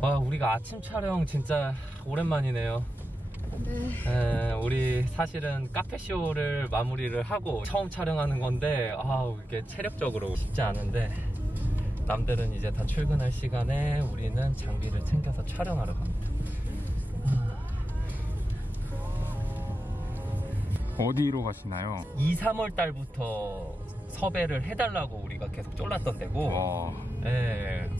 와, 우리가 아침 촬영 진짜 오랜만이네요. 네. 우리 사실은 카페쇼를 마무리를 하고 처음 촬영하는 건데, 이게 체력적으로 쉽지 않은데, 남들은 이제 다 출근할 시간에 우리는 장비를 챙겨서 촬영하러 갑니다. 어디로 가시나요? 2, 3월 달부터 섭외를 해달라고 우리가 계속 쫄랐던 데고. 와. 예.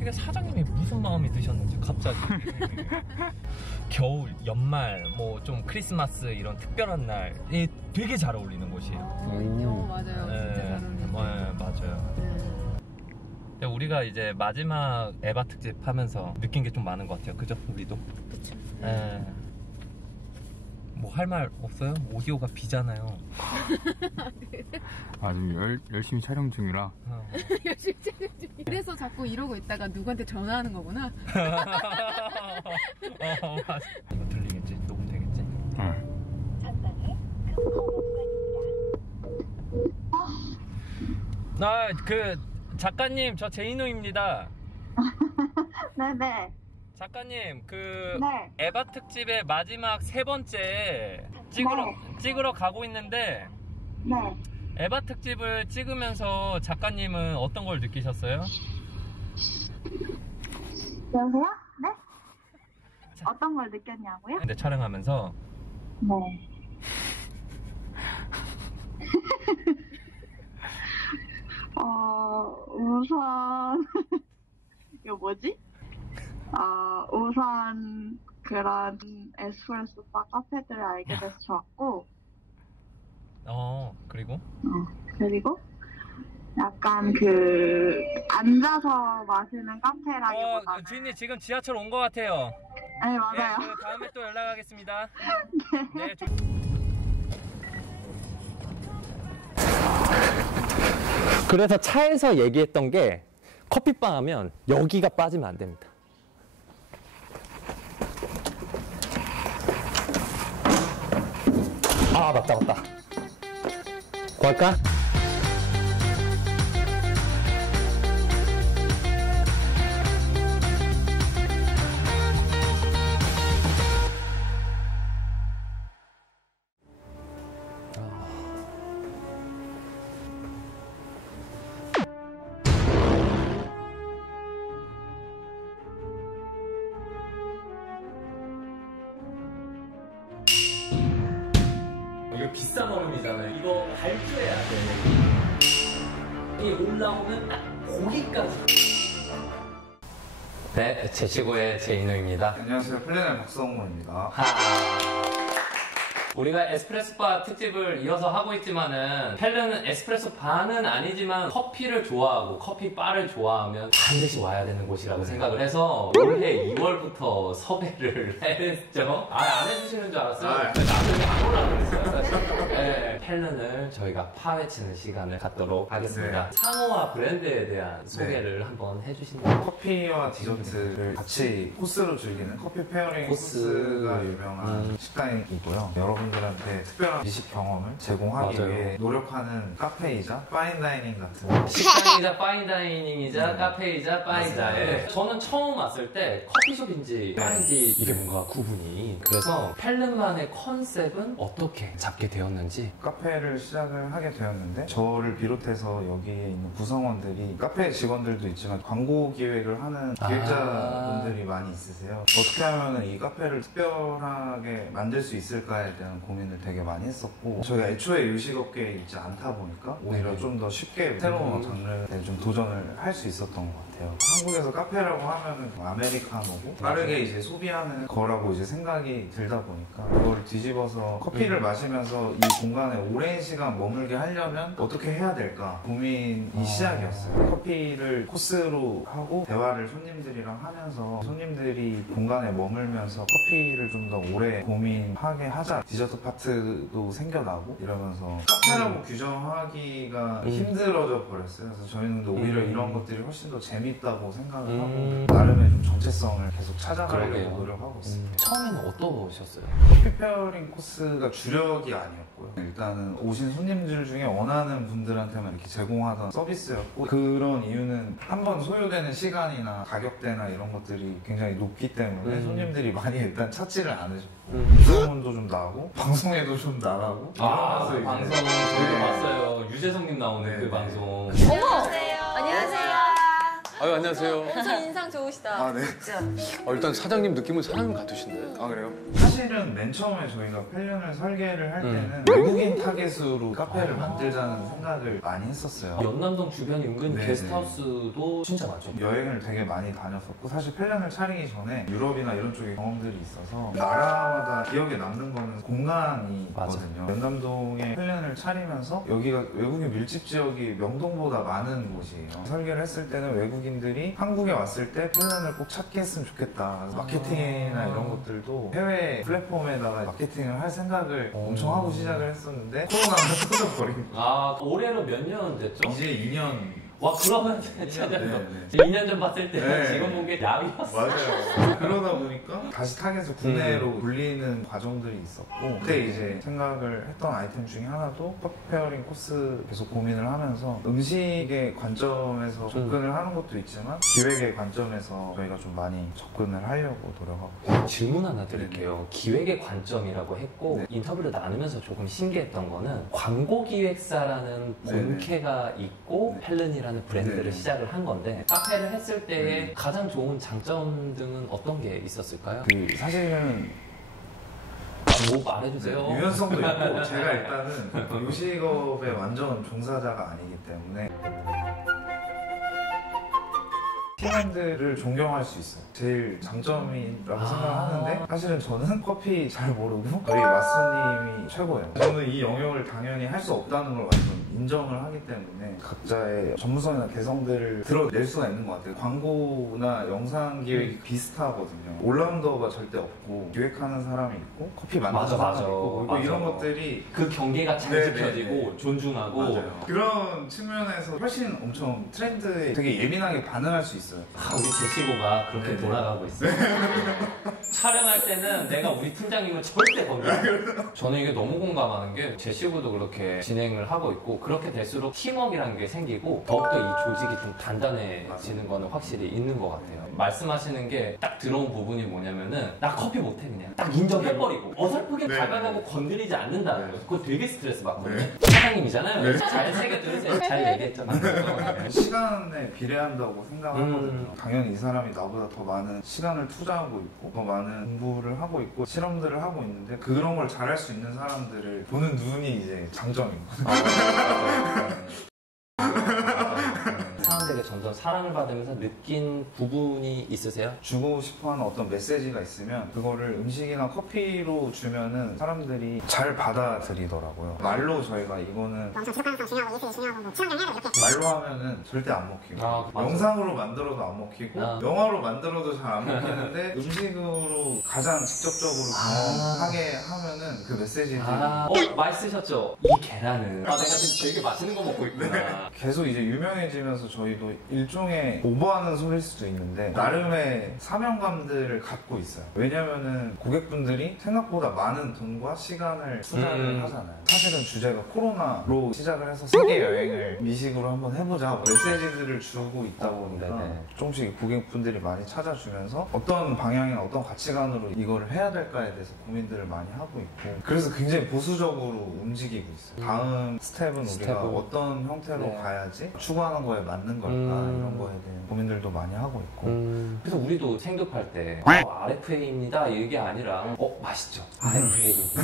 이게 사장님이 무슨 마음이 드셨는지 갑자기 겨울, 연말, 뭐 좀 크리스마스 이런 특별한 날에 되게 잘 어울리는 곳이에요. 맞아요. 진짜 잘 어울리는. 맞아요. 근데 우리가 이제 마지막 에바 특집 하면서 느낀 게 좀 많은 것 같아요. 그죠? 우리도. 그쵸. 뭐 할 말 없어요? 오디오가 비잖아요. 아주 열심히 촬영 중이라. 열심히 촬영 중. 그래서 자꾸 이러고 있다가 누구한테 전화하는 거구나. 맞아. 이거 들리겠지? 녹음 되겠지? 작가님, 저 제인우입니다. 네네. 작가님, 네. 에바 특집의 마지막 3번째 찍으러 가고 있는데, 네. 에바 특집을 찍으면서 작가님은 어떤 걸 느끼셨어요? 여보세요? 네? 어떤 걸 느꼈냐고요? 근데 촬영하면서 네. 우선 이거 뭐지? 우선 그런 에스프레소 바 카페들을 알게 돼서 좋았고, 그리고 약간 앉아서 마시는 카페라기보다는 주인님 지금 지하철 온 것 같아요. 네, 맞아요. 네, 다음에 또 연락하겠습니다. 네. 그래서 차에서 얘기했던 게 커피바 하면 여기가 빠지면 안 됩니다. 맞다. 뭐 할까? 이거 비싼 얼음이잖아요. 이거 발주해야 돼. 이 올라오면 딱 고기까지. 네, 제 친구의 제인우입니다. 안녕하세요. 플래널 박성호입니다. 우리가 에스프레소 바 특집을 이어서 하고 있지만은 펠르는 에스프레소 바는 아니지만 커피를 좋아하고 커피 바를 좋아하면 반드시 와야 되는 곳이라고 생각을 해서 올해 2월부터 섭외를 했죠. 안 해주시는 줄 알았어요. 나중에 안 올라오고 그랬어요, 사실. 네, 펠른을 저희가 파헤치는 시간을 갖도록 하겠습니다. 상호와 브랜드에 대한 소개를 한번 해주신다면. 커피와 디저트를 같이 코스로 즐기는 커피 페어링 코스가 유명한 식당이고요. 여러분들한테 특별한 미식 경험을 제공하기 위해 노력하는 카페이자 파인다이닝 같은 식당이자 파인다이닝이자 카페이자 파인다이닝. 저는 처음 왔을 때 커피숍인지 바인지 이게 뭔가 구분이. 그래서 펠른만의 컨셉은 어떻게 잡게 되었는지. 카페를 시작을 하게 되었는데 저를 비롯해서 여기에 있는 구성원들이 카페 직원들도 있지만 광고 기획을 하는 기획자분들이 많이 있으세요. 어떻게 하면 이 카페를 특별하게 만들 수 있을까에 대한 고민을 되게 많이 했었고, 저희가 애초에 요식업계에 있지 않다 보니까 오히려 좀 더 쉽게 새로운 장르에 좀 도전을 할 수 있었던 것 같아요. 한국에서 카페라고 하면은 아메리카노고 빠르게 이제 소비하는 거라고 이제 생각이 들다 보니까 그걸 뒤집어서 커피를 마시면서 이 공간에 오랜 시간 머물게 하려면 어떻게 해야 될까 고민이 시작이었어요. 커피를 코스로 하고 대화를 손님들이랑 하면서 손님들이 공간에 머물면서 커피를 좀 더 오래 고민하게 하자. 디저트 파트도 생겨나고 이러면서 카페라고 규정하기가 힘들어져 버렸어요. 그래서 저희는 오히려 이런 것들이 훨씬 더 재밌다고 생각을 하고 나름의 좀 정체성을 정체성을 계속 찾아가려고 그러게요. 노력하고 있습니다. 처음에는 어떠셨어요? 커피 페어링 코스가 주력이 아니었고요. 일단은 오신 손님들 중에 원하는 분들한테만 이렇게 제공하던 서비스였고, 그런 이유는 한번 소요되는 시간이나 가격대나 이런 것들이 굉장히 높기 때문에 손님들이 많이 일단 찾지를 않으셨고, 구성원도 좀 나가고 방송에도 좀 나가고 이러면서 이제 방송 저도 네. 봤어요. 유재석님 나오는 네, 그 네. 방송. 안녕하세요. 아유, 안녕하세요. 엄청 인상 좋으시다. 아, 네. 일단 사장님 느낌은 사장님 같으신데. 아, 그래요? 사실은 맨 처음에 저희가 펠륜을 설계를 할 때는 외국인 타겟으로 카페를 만들자는 생각을 많이 했었어요. 연남동 주변이 은근 네, 게스트하우스도 진짜 많죠. 여행을 되게 많이 다녔었고, 사실 펠륜을 차리기 전에 유럽이나 이런 쪽에 경험들이 있어서 나라마다 기억에 남는 거는 공간이거든요. 연남동에 펠륜을 차리면서 여기가 외국인 밀집 지역이 명동보다 많은 곳이에요. 설계를 했을 때는 외국인들이 한국에 왔을 때 펠륜을 꼭 찾게 했으면 좋겠다. 그래서 마케팅이나 이런 것들도 해외 플랫폼에다가 마케팅을 할 생각을 엄청 하고 시작을 했었는데 코로나가 터져버린 올해로 몇 년 됐죠? 이제 2년. 와, 그러면 네, 진짜 네. 2년 전 봤을 때 네. 지금 본 게 야위였어. 맞아요. 그러다 보니까 다시 타겟을 국내로 돌리는 과정들이 있었고, 그때 이제 생각을 했던 아이템 중에 하나도 커피 페어링 코스 계속 고민을 하면서 음식의 관점에서 접근을 하는 것도 있지만 기획의 관점에서 저희가 좀 많이 접근을 하려고 노력하고 있어요. 질문 하나 드릴게요. 기획의 관점이라고 했고 네. 인터뷰를 나누면서 조금 신기했던 거는 광고 기획사라는 본캐가 있고 펠른이라는 브랜드를 네네. 시작을 한 건데, 카페를 했을 때의 가장 좋은 장점 등은 어떤 게 있었을까요? 사실은 뭐 말해주세요. 유연성도 있고, 제가 일단은 요식업의 완전 종사자가 아니기 때문에 팀원들을 존경할 수 있어요. 제일 장점이라고 생각하는데, 사실은 저는 커피 잘 모르고 저희 마스님이 최고예요. 저는 이 영역을 당연히 할 수 없다는 걸 완전 인정을 하기 때문에 각자의 전문성이나 개성들을 드러낼 수가 있는 것 같아요. 광고나 영상 기획이 비슷하거든요. 올라운더가 절대 없고, 기획하는 사람이 있고 커피 만드는 사람이 있고, 그리고 이런 것들이 그 경계가 잘 네, 지켜지고 네, 네. 존중하고. 맞아요. 그런 측면에서 훨씬 엄청 트렌드에 되게 예민하게 반응할 수 있어요. 우리 제시고가 그렇게 네네. 돌아가고 있어요. 촬영할 때는 내가 우리 팀장님을 절대 건드려. 저는 이게 너무 공감하는 게, 제시고도 그렇게 진행을 하고 있고, 그렇게 될수록 팀워크라는 게 생기고 더욱더 이 조직이 좀 단단해지는 거는 확실히 있는 것 같아요. 말씀하시는 게 딱 들어온 부분이 뭐냐면은, 나 커피 못해 그냥 딱 인정해버리고 어설프게 네. 다가가고 건드리지 않는다는 네. 거예요. 그거 되게 스트레스 받거든요. 네. 사장님이잖아요. 잘 새겨 들으세요. 잘 얘기했잖아요. 시간에 비례한다고 생각하거든요. 음. 당연히 이 사람이 나보다 더 많은 시간을 투자하고 있고, 더 많은 공부를 하고 있고, 실험들을 하고 있는데, 그런 걸 잘할 수 있는 사람들을 보는 눈이 이제 장점인 거예요. 사람들에게 점점 사랑을 받으면서 느낀 부분이 있으세요? 주고 싶어하는 어떤 메시지가 있으면 그거를 음식이나 커피로 주면은 사람들이 잘 받아들이더라고요. 말로 저희가 이거는 말로 하면은 절대 안 먹히고, 맞아. 영상으로 만들어도 안 먹히고, 아. 영화로 만들어도 잘 안 먹히는데 음식으로 가장 직접적으로 경험하게 하면은 그 메시지들이 맛있으셨죠? 이 계란은 내가 지금 되게 맛있는 거 먹고 있구나. 계속 이제 유명해지면서 저희도 일종의 오버하는 소리일 수도 있는데, 나름의 사명감들을 갖고 있어요. 왜냐면은 고객분들이 생각보다 많은 돈과 시간을 투자를 하잖아요. 사실은 주제가 코로나로 시작을 해서 세계 여행을 미식으로 한번 해보자 메시지들을 주고 있다 보니까 네네. 조금씩 고객분들이 많이 찾아주면서 어떤 방향이나 어떤 가치관으로 이거를 해야 될까에 대해서 고민들을 많이 하고 있고, 그래서 굉장히 보수적으로 움직이고 있어요. 다음 스텝은 우리가 어떤 형태로 네. 가야지 추구하는 거에 맞는 걸까, 이런 거에 대한 고민들도 많이 하고 있고. 그래서 우리도 생급할 때 RFA입니다 이게 아니라 맛있죠? RFA입니다.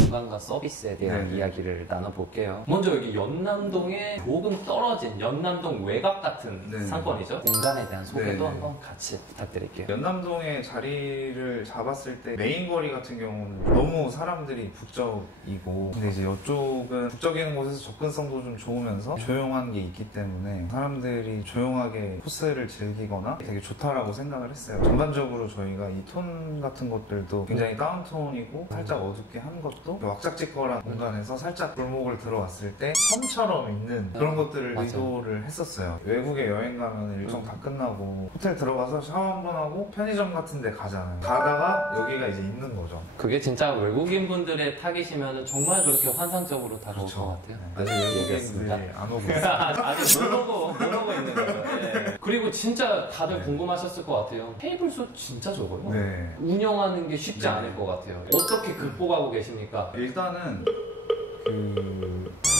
공간과 서비스에 대한 네네. 이야기를 나눠볼게요. 먼저 여기 연남동에 조금 떨어진 연남동 외곽 같은 네네. 상권이죠? 공간에 대한 소개도 네네. 한번 같이 부탁드릴게요. 연남동에 자리를 잡았을 때 메인 거리 같은 경우는 너무 사람들이 북적이고, 근데 이제 이쪽은 북적이는 곳에서 접근성도 좀 좋으면서 조용한 게 있기 때문에 사람들이 조용하게 코스를 즐기거나 되게 좋다라고 생각을 했어요. 전반적으로 저희가 이 톤 같은 것들도 굉장히 다운톤이고 살짝 어둡게 한 것도 왁자지 달짝지껄한 공간에서 살짝 골목을 들어왔을 때 섬처럼 있는 그런 것들을 맞아요. 의도를 했었어요. 외국에 여행 가면 일정 다 끝나고 호텔 들어가서 샤워 한번 하고 편의점 같은 데 가잖아요. 가다가 여기가 이제 있는 거죠. 그게 진짜 외국인 분들의 타깃이면 정말 그렇게 환상적으로 다가올 것 같아요. 아직 외국인들이 안 오고 있어요. 아직 못 오고 있는 거죠. 예. 그리고 진짜 다들 네. 궁금하셨을 것 같아요. 테이블 수 진짜 적어요. 네. 운영하는 게 쉽지 네. 않을 것 같아요. 어떻게 극복하고 계십니까? 일단은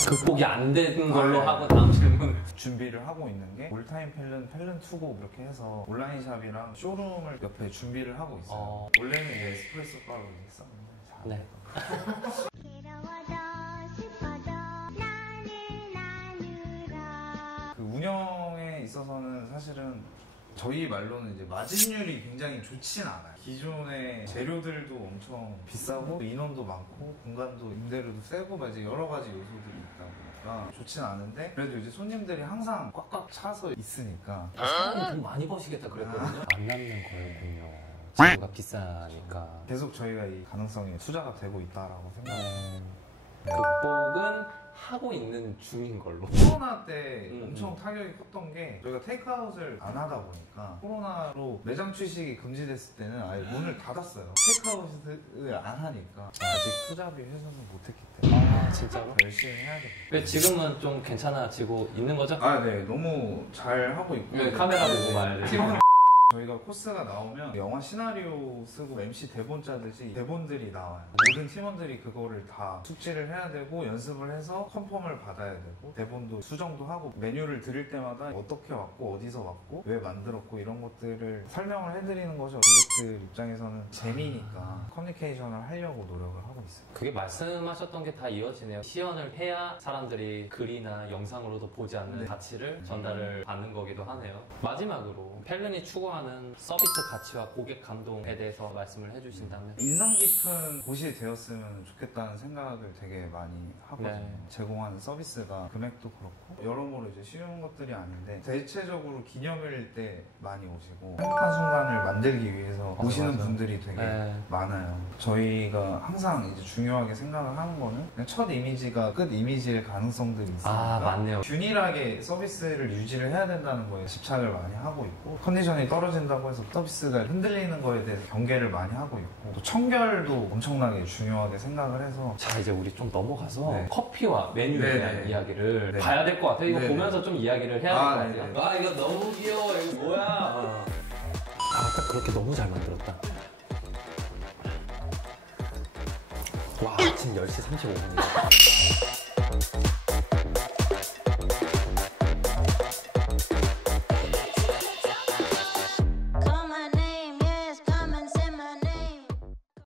극복이 안 된 걸로 네. 하고 다음 질문. 준비를 하고 있는 게 올타임 펠른 투고 이렇게 해서 온라인 샵이랑 쇼룸을 옆에 준비를 하고 있어요. 원래는 이제 에스프레소 바로 했었는데 잘 안 네. 됐더라고요. 그 운영에 있어서는 사실은 저희 말로는 이제 마진율이 굉장히 좋진 않아요. 기존의 재료들도 엄청 비싸고 인원도 많고 공간도 임대료도 세고 막 이제 여러 가지 요소들이 있다 보니까 좋진 않은데 그래도 이제 손님들이 항상 꽉꽉 차서 있으니까 사장님 돈 많이 버시겠다 그랬거든요. 안 남는 거였군요. 재료가 비싸니까. 계속 저희가 이 가능성이 투자가 되고 있다라고 생각해요. 극복은 하고 있는 중인 걸로. 코로나 때 음, 엄청 타격이 컸던 게 저희가 테이크아웃을 안 하다 보니까 코로나로 매장 취식이 금지됐을 때는 아예 문을 닫았어요. 테이크아웃을 안 하니까 아직 투자비 회수는 못했기 때문에 아 진짜로? 열심히 해야겠다. 근데 지금은 좀 괜찮아지고 있는 거죠? 아, 네, 너무 잘 하고 있고. 네, 카메라 보고 봐야 돼. 팀원 저희가 코스가 나오면 영화 시나리오 쓰고 MC 대본 짜듯이 대본들이 나와요. 모든 팀원들이 그거를 다 숙지를 해야 되고 연습을 해서 컨펌을 받아야 되고 대본도 수정도 하고 메뉴를 드릴 때마다 어떻게 왔고 어디서 왔고 왜 만들었고 이런 것들을 설명을 해드리는 거죠. 고객들 입장에서는 재미니까 커뮤니케이션을 하려고 노력을 하고 있어요. 그게 말씀하셨던 게 다 이어지네요. 시연을 해야 사람들이 글이나 영상으로도 보지 않는 네. 가치를 전달을 받는 거기도 하네요. 마지막으로 펠른이 추구하는 서비스 가치와 고객 감동에 대해서 말씀을 해주신다면. 인상 깊은 곳이 되었으면 좋겠다는 생각을 되게 많이 하거든요. 네. 제공하는 서비스가 금액도 그렇고 여러모로 이제 쉬운 것들이 아닌데 대체적으로 기념일 때 많이 오시고 행복한 순간을 만들기 위해서 오시는 맞아. 분들이 되게 네. 많아요. 저희가 항상 이제 중요하게 생각을 하는 거는 그냥 첫 이미지가 끝 이미지일 가능성들이 있으니까 아 맞네요. 균일하게 서비스를 유지를 해야 된다는 거에 집착을 많이 하고 있고 컨디션이 떨어진다고 해서 서비스가 흔들리는 거에 대해서 경계를 많이 하고 있고 또 청결도 엄청나게 중요하게 생각을 해서 자 이제 우리 좀 넘어가서 네. 커피와 메뉴에 네, 대한 네. 이야기를 네. 봐야 될 것 같아요. 이거 네, 보면서 좀 이야기를 해야 될 아, 것 네, 같아요. 네. 아 이거 너무 귀여워. 이거 뭐야? 아 딱 그렇게 너무 잘 만들었다. 와 지금 10시 35분이야.